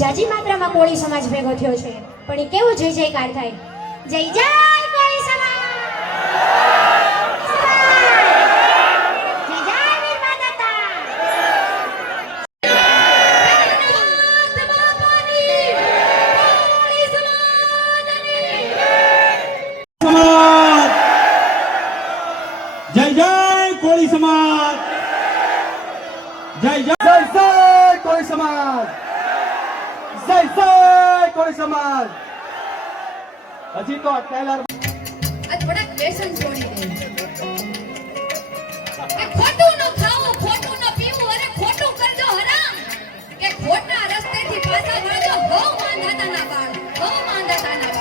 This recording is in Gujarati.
જાજી માત્રામાં કોળી સમાજ ભેગો થયો છે, પણ એ કેવો જય જયકાર થાય, જય જય કોળી સમાજ, જય જય વીર માતા. જય જય કોળી સમાજ, જય જય કોળી સમાજ, જય જય કોળી સમાજ. હજી તો ટેલર આ થોડાક વ્યસન છોડી દે. કે ખોટું ન ખાવું, ખોટું ન પીવું અને ખોટું કરજો હરામ. કે ખોટા રસ્તેથી પાછા વળજો. હો માંધાતાના બાળ, હો માંધાતાના